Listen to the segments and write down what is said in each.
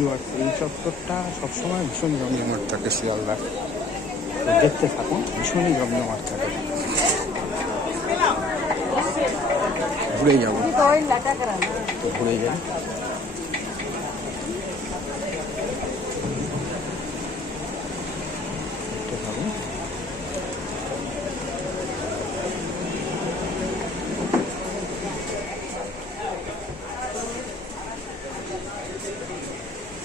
এবার এই চত্বরটা সবসময় ভীষণ জমজমাট থাকে শিয়ালদা। দেখতে থাকুন, ভীষণই জমজমাট থাকে। ঘুরে যাব। ঘুরে যাই দেখতে থাকুন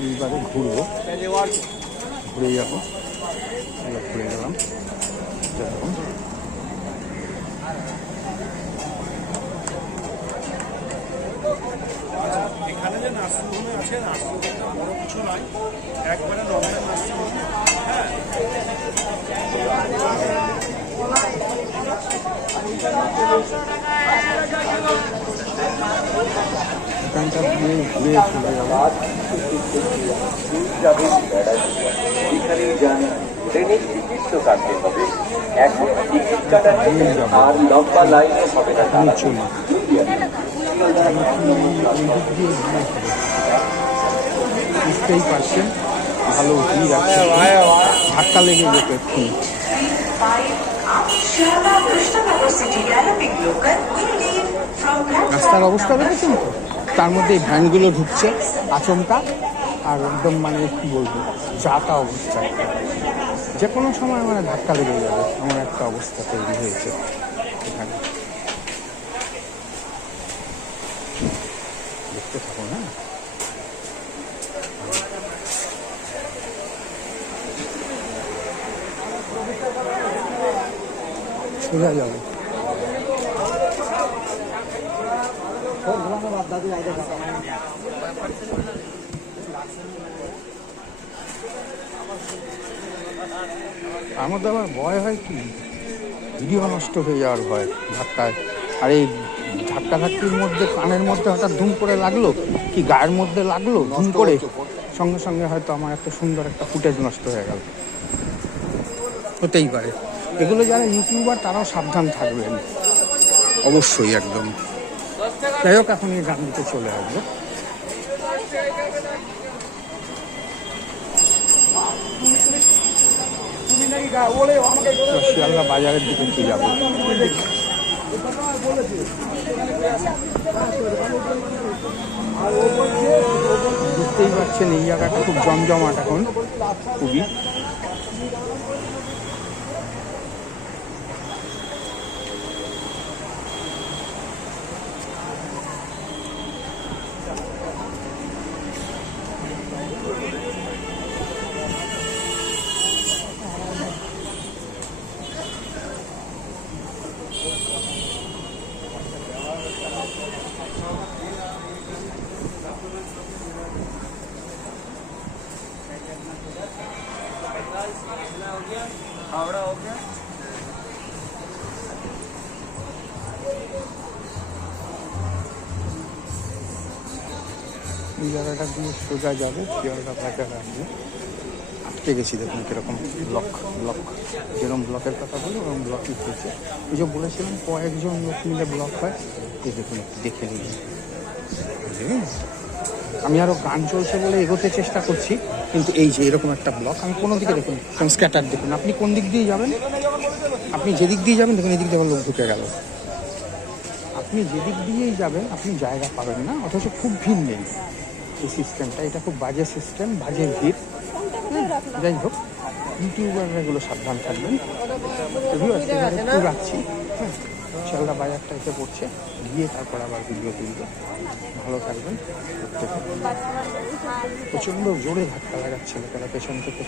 এইবারে ঘুরবো। ঘুরে যাব। ঘুরে গেলাম। দেখুন। এখানে যে নার্সিংহোমে আছে নার্সিংহোমটা বড় কিছু নয় একবারে নর্মাল নার্সিংহোম। হ্যাঁ। এখানটা ঘুরে চলে বুঝতেই পারছেন ভালো ধাক্কা লেগে যেত রাস্তার অবস্থা দেখেছেন তো? তার মধ্যে ভ্যানগুলো ঢুকছে, আচমকা। আর একদম মানে কি বলব যাতা অবস্থা। যে কোনো সময় মানে ধাক্কা লেগে যাবে, এমন একটা অবস্থা তৈরি হয়েছে এখানে। দেখতে থাকো না সোজা যাবে। আমার তো আবার ভয় হয় কি? ভিডিও নষ্ট হয়ে যাওয়ার ভয় ধাক্কায়। আর এই ধাক্কা ধাক্কির মধ্যে কানের মধ্যে হঠাৎ ধুম করে লাগল? কি গায়ের মধ্যে লাগল? ধুম করে? সঙ্গে সঙ্গে হয়তো আমার একটা সুন্দর একটা ফুটেজ নষ্ট হয়ে গেল। হতেই পারে। এগুলো যারা ইউটিউবার তারাও সাবধান থাকবেন। অবশ্যই একদম। যাই হোক এখন এই গান দিতে চলে আসব। শিয়ালদা বাজারের দিকে একটু যাব। বুঝতেই পারছেন এই জায়গাটা খুব জমজমাট এখন। খুবই। এই জায়গাটা দিয়ে সোজা যাবে শিয়ালদা বাজার আসবে আটকে গেছি দেখুন কীরকম ব্লক ব্লক যেরকম ব্লকের কথা বলি ওরকম ব্লকই হয়েছে ওই যে বলেছিলাম কয়েকজন লোক মিলে ব্লক হয় এই দেখুন দেখে নিন? আমি আরও গান চলছে বলে এগোতে চেষ্টা করছি কিন্তু এই যে এরকম একটা ব্লক আমি কোনো দিকে দেখুন স্ক্যাটার দেখুন আপনি কোন দিক দিয়ে যাবেন? আপনি যেদিক দিয়ে যাবেন দেখুন এদিক দিয়ে আমার লোক ঢুকে গেল। আপনি যেদিক দিয়েই যাবেন আপনি জায়গা পাবেন না অথচ খুব ভিড় নেই। এই সিস্টেমটা এটা খুব বাজে সিস্টেম বাজে ভিড়। হুম, যাই হোক ইউটিউবাররা এগুলো সাবধান থাকবেন। রাখছি। হ্যাঁ। শিয়ালদা বাজারটা এসে পড়ছে। গিয়ে তারপর আবার ভিডিও তুলবে। ভালো থাকবেন। প্রচণ্ড জোরে ধাক্কা লাগাচ্ছিল কেন পেছন থেকে।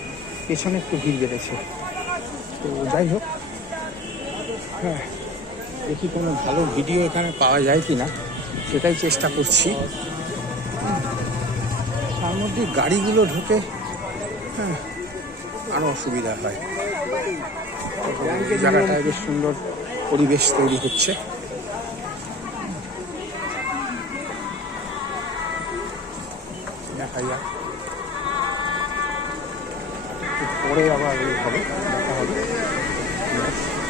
পেছনে একটু ভিড় বেড়েছে। তো যাই হোক হ্যাঁ দেখি কোনো ভালো ভিডিও এখানে পাওয়া যায় কি না সেটাই চেষ্টা করছি। তার মধ্যে গাড়িগুলো ঢুকে হ্যাঁ আরও অসুবিধা হয়। জায়গাটায় বেশ সুন্দর। পরিবেশ তৈরি হচ্ছে। দেখা যাক। পরে আবার হবে। দেখা হবে।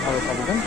ভালো থাকবেন।